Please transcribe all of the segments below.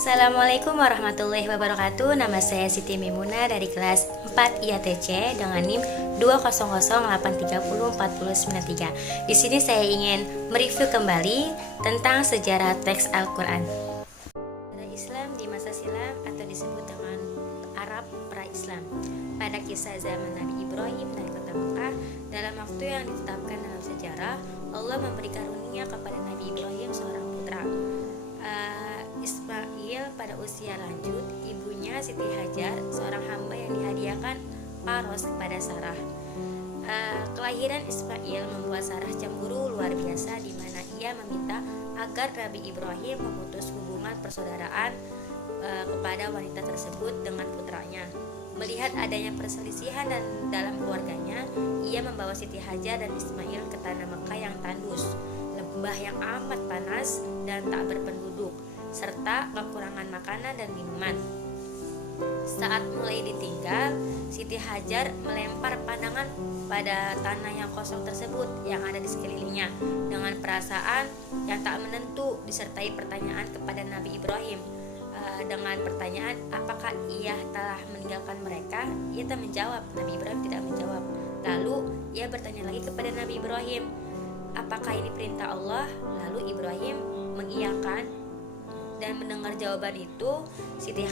Assalamualaikum warahmatullahi wabarakatuh. Nama saya Siti Mimuna dari kelas 4 IATC dengan NIM 200830493. Di sini saya ingin mereview kembali tentang sejarah teks Al-Qur'an. Sejarah Islam di masa silam atau disebut dengan Arab pra-Islam. Pada kisah zaman Nabi Ibrahim dan kota Mekah, dalam waktu yang ditetapkan dalam sejarah, Allah memberi karunia kepada Nabi Ibrahim seorang putra, Ismail. Pada usia lanjut, ibunya Siti Hajar, seorang hamba yang dihadiahkan Paros kepada Sarah. Kelahiran Ismail membuat Sarah cemburu luar biasa, di mana ia meminta agar Nabi Ibrahim memutus hubungan persaudaraan kepada wanita tersebut dengan putranya. Melihat adanya perselisihan dan dalam keluarganya, ia membawa Siti Hajar dan Ismail ke tanah Mekah yang tandus, lembah yang amat panas dan tak berpenduduk, serta kekurangan makanan dan minuman. Saat mulai ditinggal, Siti Hajar melempar pandangan pada tanah yang kosong tersebut yang ada di sekelilingnya dengan perasaan yang tak menentu, disertai pertanyaan kepada Nabi Ibrahim. Dengan pertanyaan apakah ia telah meninggalkan mereka, ia tak menjawab. Nabi Ibrahim tidak menjawab. Lalu ia bertanya lagi kepada Nabi Ibrahim, apakah ini perintah Allah? Lalu Ibrahim mengiyakan. Dan mendengar jawaban itu, Siti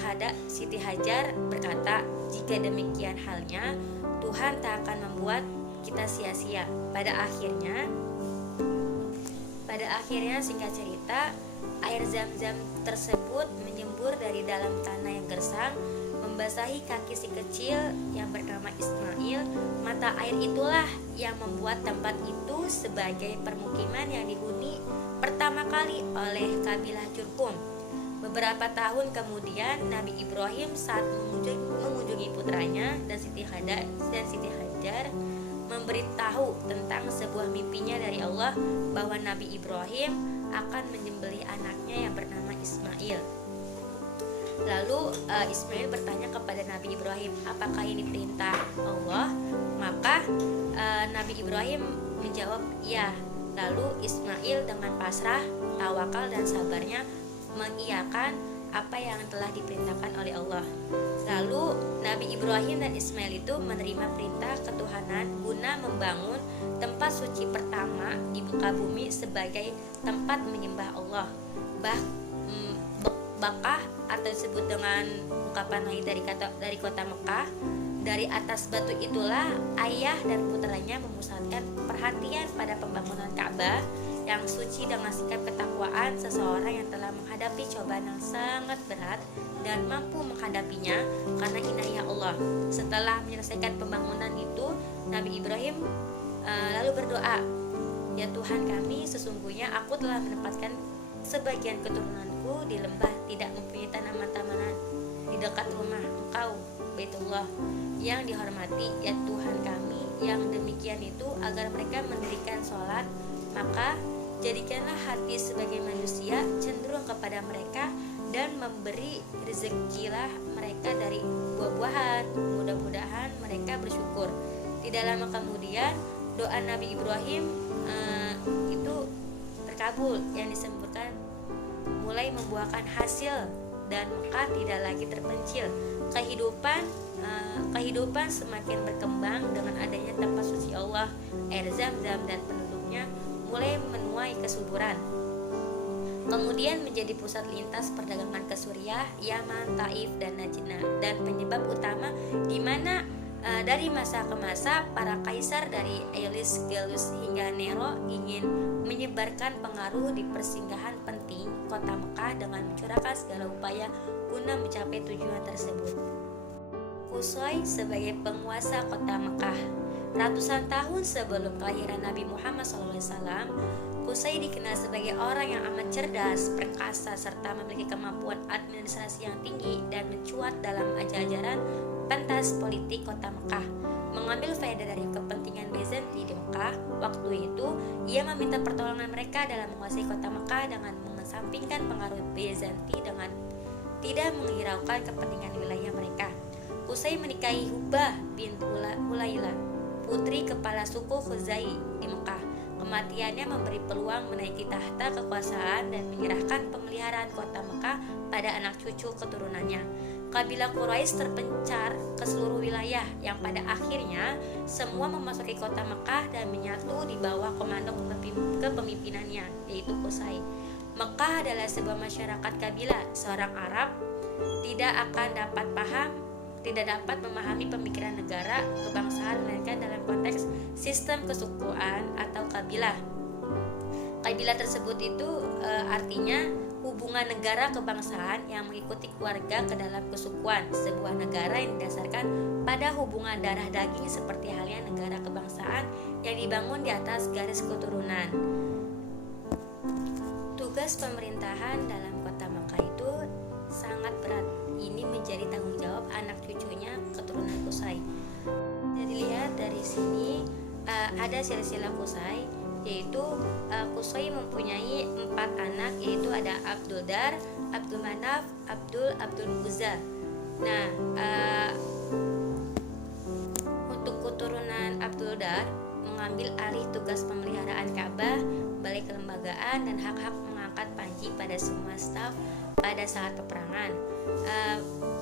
Hajar berkata, jika demikian halnya, Tuhan tak akan membuat kita sia-sia. Pada akhirnya singkat cerita, air zam-zam tersebut menyembur dari dalam tanah yang gersang, membasahi kaki si kecil yang bernama Ismail. Mata air itulah yang membuat tempat itu sebagai permukiman yang dihuni pertama kali oleh kabilah Jurhum. Beberapa tahun kemudian, Nabi Ibrahim saat mengunjungi putranya dan Siti Hajar memberitahu tentang sebuah mimpinya dari Allah bahwa Nabi Ibrahim akan menyembelih anaknya yang bernama Ismail. Lalu Ismail bertanya kepada Nabi Ibrahim, apakah ini perintah Allah? Maka Nabi Ibrahim menjawab, ya. Lalu Ismail dengan pasrah, tawakal dan sabarnya mengiyakan apa yang telah diperintahkan oleh Allah. Lalu Nabi Ibrahim dan Ismail itu menerima perintah ketuhanan guna membangun tempat suci pertama di muka bumi sebagai tempat menyembah Allah. Bakah atau disebut dengan ungkapan lain dari kota Mekah. Dari atas batu itulah ayah dan putranya memusatkan perhatian pada pembangunan Ka'bah yang suci dengan sikap ketakwaan seseorang yang telah menghadapi cobaan yang sangat berat dan mampu menghadapinya karena inayah Allah. Setelah menyelesaikan pembangunan itu, Nabi Ibrahim lalu berdoa, ya Tuhan kami, sesungguhnya aku telah menempatkan sebagian keturunanku di lembah tidak mempunyai tanaman-tanaman di dekat rumah Engkau, Baitullah yang dihormati. Ya Tuhan kami, yang demikian itu agar mereka mendirikan sholat, maka jadikanlah hati sebagai manusia cenderung kepada mereka dan memberi rezekilah mereka dari buah-buahan. Mudah-mudahan mereka bersyukur. Tidak lama kemudian doa Nabi Ibrahim itu terkabul, yang disebutkan mulai membuahkan hasil dan Mekah tidak lagi terpencil. Kehidupan semakin berkembang dengan adanya tempat suci Allah, air zam-zam dan penduduknya mulai menuai kesuburan. Kemudian menjadi pusat lintas perdagangan ke Suriah, Yaman, Taif dan Najna, dan penyebab utama di mana dari masa ke masa para kaisar dari Aeolus, Galus hingga Nero ingin menyebarkan pengaruh di persinggahan penting kota Mekah dengan mencurahkan segala upaya guna mencapai tujuan tersebut. Qusay sebagai penguasa kota Mekah. Ratusan tahun sebelum kelahiran Nabi Muhammad SAW, Qusay dikenal sebagai orang yang amat cerdas, perkasa, serta memiliki kemampuan administrasi yang tinggi dan mencuat dalam ajaran pentas politik kota Mekah. Mengambil faedah dari kepentingan Bizanti di Mekah waktu itu, ia meminta pertolongan mereka dalam menguasai kota Mekah dengan mengesampingkan pengaruh Bizanti dengan tidak menghiraukan kepentingan wilayah mereka. Qusay menikahi Hubah bin Hulailah, putri kepala suku Khuzai di Mekah. Kematiannya memberi peluang menaiki tahta kekuasaan dan menyerahkan pemeliharaan kota Mekah pada anak cucu keturunannya. Kabilah Quraisy terpencar ke seluruh wilayah yang pada akhirnya semua memasuki kota Mekah dan menyatu di bawah komando kepemimpinannya, yaitu Qusay. Mekah adalah sebuah masyarakat kabilah. Seorang Arab tidak dapat memahami pemikiran negara kebangsaan melainkan dalam konteks sistem kesukuan atau kabilah. Kabilah tersebut itu artinya hubungan negara kebangsaan yang mengikuti keluarga ke dalam kesukuan, sebuah negara yang didasarkan pada hubungan darah daging seperti halnya negara kebangsaan yang dibangun di atas garis keturunan. Tugas pemerintahan dalam kota Makkah itu sangat berat. Ini menjadi tanggung jawab anak cucunya keturunan Qusay. Jadi lihat dari sini ada silsilah Qusay, yaitu Qusay mempunyai 4 anak, yaitu ada Abdul Dar, Abdul Manaf, Abdul Uzza. Nah, untuk keturunan Abdul Dar mengambil alih tugas pemeliharaan Ka'bah, balai kelembagaan, dan hak-hak mengangkat panji pada semua staf pada saat peperangan.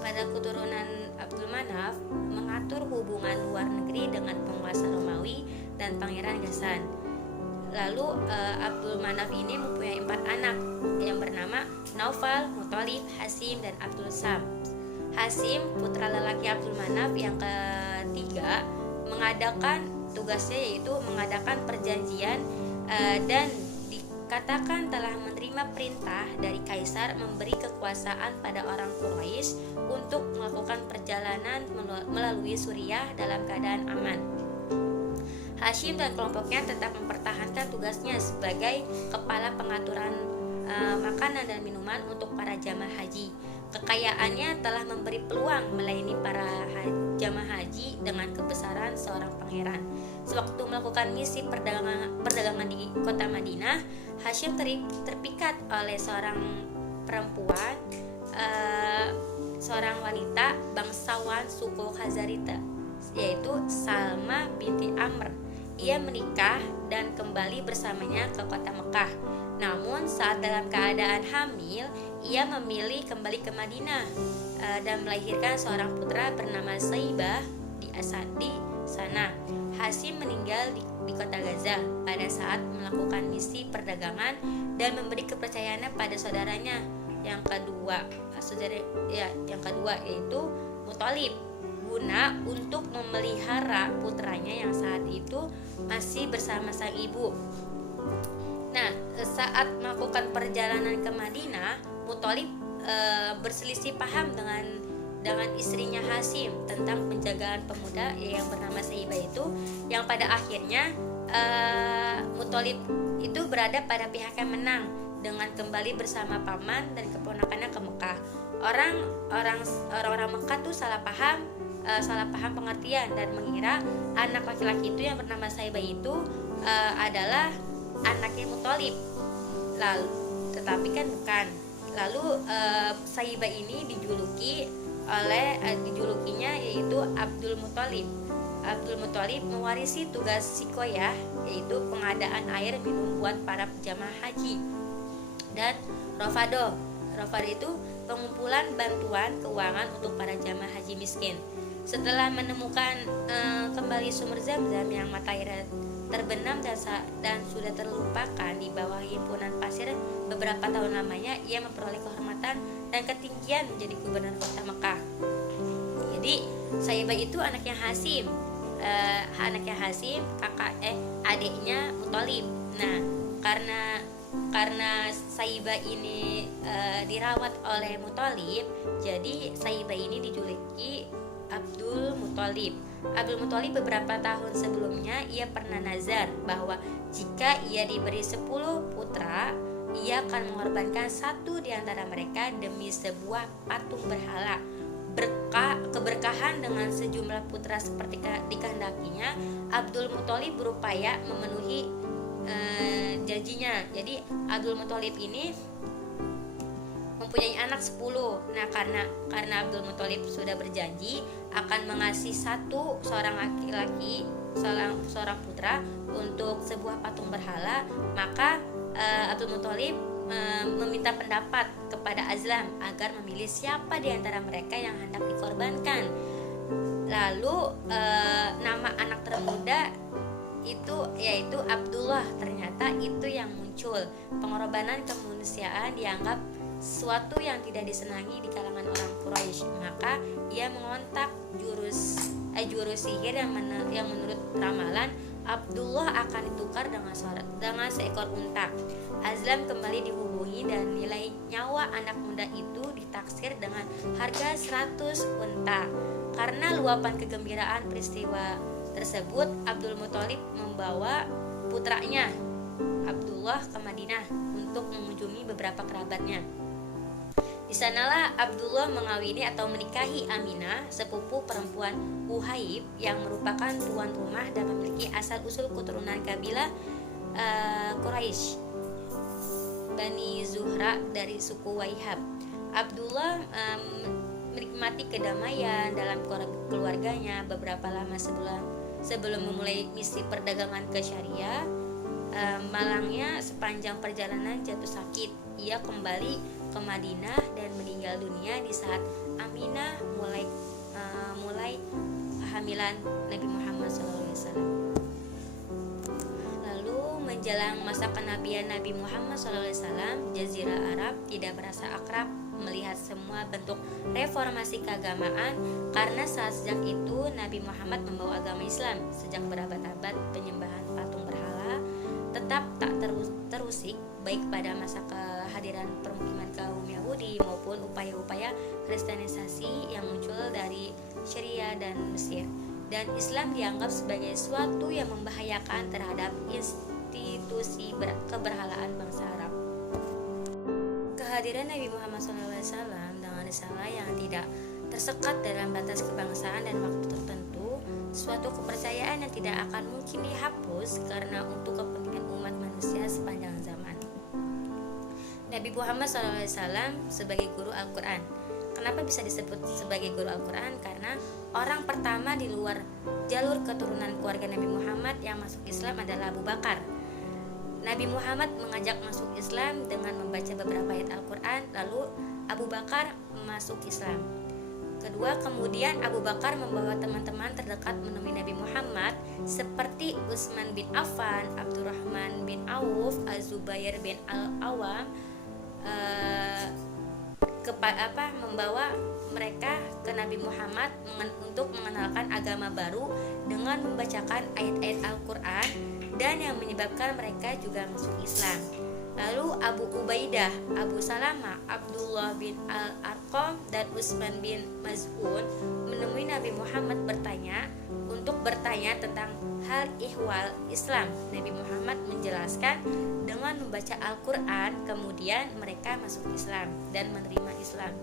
Pada keturunan Abdul Manaf mengatur hubungan luar negeri dengan penguasa Romawi dan Pangeran Ghassan. Lalu Abdul Manaf ini mempunyai 4 anak yang bernama Naufal, Muthalib, Hasim, dan Abdul Sam. Hasim, putra lelaki Abdul Manaf yang ketiga, tugasnya yaitu mengadakan perjanjian dan dikatakan telah menerima perintah dari Kaisar memberi kekuasaan pada orang Quraisy untuk melakukan perjalanan melalui Suriah dalam keadaan aman. Hashim dan kelompoknya tetap mempertahankan tugasnya sebagai kepala pengaturan makanan dan minuman untuk para jamaah haji. Kekayaannya telah memberi peluang melayani para jamaah haji dengan kebesaran seorang pangeran. Sewaktu melakukan misi perdagangan di kota Madinah, Hashim terpikat oleh seorang perempuan, seorang wanita bangsawan suku Khazarita, yaitu Salma binti Amr. Ia menikah dan kembali bersamanya ke kota Mekah. Namun saat dalam keadaan hamil, ia memilih kembali ke Madinah dan melahirkan seorang putra bernama Saibah di sana. Hasim meninggal di kota Gaza pada saat melakukan misi perdagangan dan memberi kepercayaannya pada saudaranya yang kedua yaitu Muthalib, guna untuk memelihara putranya yang saat itu masih bersama sang ibu. Nah, saat melakukan perjalanan ke Madinah, Muthalib berselisih paham dengan istrinya Hasim tentang penjagaan pemuda yang bernama Saibah itu, yang pada akhirnya Muthalib itu berada pada pihak yang menang dengan kembali bersama paman dan keponakannya ke Mekah. Orang-orang Mekah tuh salah paham pengertian dan mengira anak laki-laki itu yang bernama Saibah itu adalah anaknya Muthalib. Tetapi kan bukan. Lalu Saibah ini dijulukinya yaitu Abdul Muthalib. Abdul Muthalib mewarisi tugas sikoyah, yaitu pengadaan air minum buat para jamaah haji, dan Rafado itu pengumpulan bantuan keuangan untuk para jamaah haji miskin. Setelah menemukan kembali sumber Zam-Zam yang mata airnya terbenam dan sudah terlupakan di bawah himpunan pasir beberapa tahun lamanya, ia memperoleh kehormatan dan ketinggian menjadi gubernur kota Mekah. Jadi Saibah itu anaknya Hasim, adiknya Muthalib. Nah, karena Saibah ini dirawat oleh Muthalib, jadi Saibah ini dijuluki Abdul Muthalib. Abdul Muthalib beberapa tahun sebelumnya ia pernah nazar bahwa jika ia diberi 10 putra, ia akan mengorbankan satu di antara mereka demi sebuah patung berhala. Keberkahan dengan sejumlah putra seperti dikehendakinya, Abdul Muthalib berupaya memenuhi janjinya. Jadi Abdul Muthalib ini mempunyai anak 10. Nah, karena Abdul Muthalib sudah berjanji akan mengasihi seorang laki-laki seorang putra untuk sebuah patung berhala, maka Abdul Muthalib meminta pendapat kepada Azlam agar memilih siapa di antara mereka yang hendak dikorbankan. Lalu nama anak termuda itu yaitu Abdullah, ternyata itu yang muncul. Pengorbanan kemanusiaan dianggap sesuatu yang tidak disenangi di kalangan orang Quraisy, maka ia mengontak juru sihir yang menurut ramalan Abdullah akan ditukar dengan seekor unta. Azlam kembali dihubungi dan nilai nyawa anak muda itu ditaksir dengan harga 100 unta. Karena luapan kegembiraan peristiwa tersebut, Abdul Muthalib membawa putranya Abdullah ke Madinah untuk mengunjungi beberapa kerabatnya. Di sanalah Abdullah mengawini atau menikahi Aminah, sepupu perempuan Uhaib yang merupakan tuan rumah dan memiliki asal-usul keturunan kabilah Quraisy, Bani Zuhra dari suku Waihab. Abdullah menikmati kedamaian dalam keluarganya. Beberapa lama sebelum memulai misi perdagangan ke Syria, malangnya sepanjang perjalanan jatuh sakit. Ia kembali ke Madinah dan meninggal dunia di saat Aminah mulai kehamilan Nabi Muhammad SAW. Lalu menjelang masa kenabian Nabi Muhammad SAW, Jazirah Arab tidak merasa akrab melihat semua bentuk reformasi keagamaan, karena sejak itu Nabi Muhammad membawa agama Islam. Sejak berabad-abad penyembahan patung berhala tetap tak terusik, baik pada masa kehadiran permukiman kaum Yahudi maupun upaya-upaya kristenisasi yang muncul dari Syria dan Mesir. Dan Islam dianggap sebagai suatu yang membahayakan terhadap institusi keberhalaan bangsa Arab. Kehadiran Nabi Muhammad SAW dengan risalah yang tidak tersekat dalam batas kebangsaan dan waktu tertentu, suatu kepercayaan yang tidak akan mungkin dihapus karena untuk kepentingan umat manusia sepanjang zaman. Nabi Muhammad SAW sebagai guru Al-Quran. Kenapa bisa disebut sebagai guru Al-Quran? Karena orang pertama di luar jalur keturunan keluarga Nabi Muhammad yang masuk Islam adalah Abu Bakar. Nabi Muhammad mengajak masuk Islam dengan membaca beberapa ayat Al-Quran, lalu Abu Bakar masuk Islam. Kedua, kemudian Abu Bakar membawa teman-teman terdekat menemui Nabi Muhammad seperti Utsman bin Affan, Abdurrahman bin Auf, Az-Zubair bin Al-Awam, membawa mereka ke Nabi Muhammad untuk mengenalkan agama baru dengan membacakan ayat-ayat Al-Quran, dan yang menyebabkan mereka juga masuk Islam. Lalu Abu Ubaidah, Abu Salamah, Abdullah bin Al-Arqam, dan Utsman bin Maz'un menemui Nabi Muhammad untuk bertanya tentang hal ihwal Islam. Nabi Muhammad menjelaskan dengan membaca Al-Quran, kemudian mereka masuk Islam dan menerima Islam.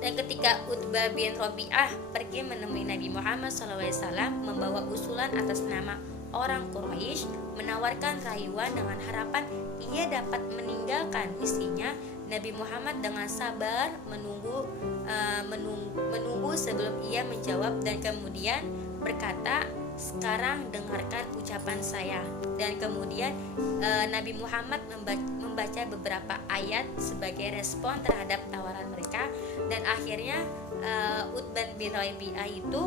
Dan ketika Utbah bin Rabi'ah pergi menemui Nabi Muhammad SAW membawa usulan atas nama orang Quraisy, menawarkan rayuan dengan harapan ia dapat meninggalkan istrinya, Nabi Muhammad dengan sabar menunggu sebelum ia menjawab, dan kemudian berkata, "Sekarang dengarkan ucapan saya." Dan kemudian Nabi Muhammad membaca beberapa ayat sebagai respon terhadap tawaran mereka, dan akhirnya Utbah bin Rabi'ah itu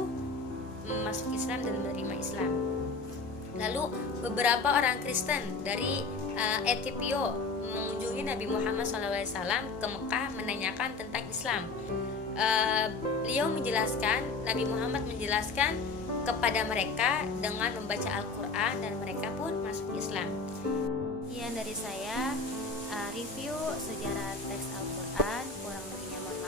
masuk Islam dan menerima Islam. Lalu beberapa orang Kristen dari Ethiopia mengunjungi Nabi Muhammad SAW ke Mekah menanyakan tentang Islam. Nabi Muhammad menjelaskan kepada mereka dengan membaca Al-Quran, dan mereka pun masuk Islam. Sekian dari saya, review sejarah teks Al-Quran. Kurang lebihnya mohon